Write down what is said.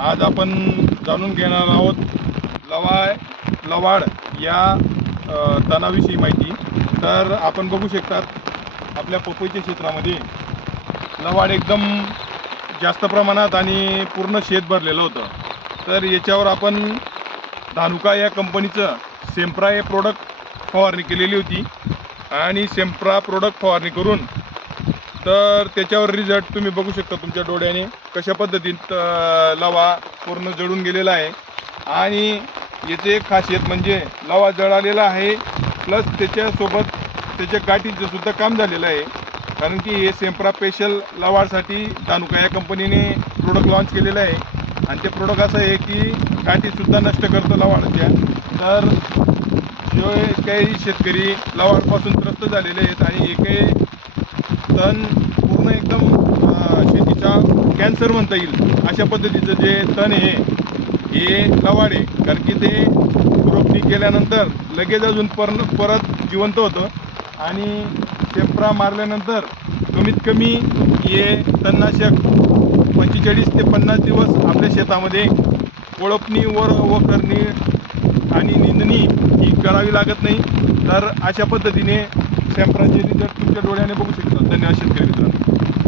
आज आपण जाणून घेणार आहोत लवाड या तणाविषयी माहिती। तर आपण बघू शकतात आपल्या पपईच्या क्षेत्रामध्ये लवाड एकदम जास्त प्रमाणात आणि पूर्ण शेत भरलेलं होतं। तर याच्यावर आपण धानुका या कंपनीचं सेम्प्रा हे प्रोडक्ट फवारणी केलेली होती आणि सेम्प्रा प्रोडक्ट फवारणी करून तर त्याच्यावर रिझल्ट तुम्ही बघू शकता तुमच्या डोळ्याने कशा पद्धतीत लवा पूर्ण जळून गेलेला आहे। आणि याचे एक खासियत म्हणजे लवा जळालेला आहे प्लस त्याच्यासोबत त्याच्या गाठीचं सुद्धा काम झालेलं आहे, कारण की हे सेम्प्रा स्पेशल लवाडसाठी धानुका या कंपनीने प्रोडक्ट लॉन्च केलेलं आहे। आणि ते प्रोडक्ट असं आहे की गाठीसुद्धा नष्ट करतं लवाडच्या। तर जे काही शेतकरी लवाडपासून त्रस्त झालेले आहेत आणि एकही तण पूर्ण एकदम शेतीचा कॅन्सर म्हणता येईल अशा पद्धतीचं जे तण आहे हे लवाड आहे, कारण की ते खुरपणी केल्यानंतर लगेच अजून परत जिवंत होतं। आणि सेम्प्रा मारल्यानंतर कमीत कमी हे तणनाशक 45 ते 50 दिवस आपल्या शेतामध्ये कोळपणी व करणी आणि निंदणी ही करावी लागत नाही। तर अशा पद्धतीने सेम्प्राचे रिझल्ट तुमच्या डोळ्याने बघू शकता। धन्यवाद शेतकरी मित्रांनो।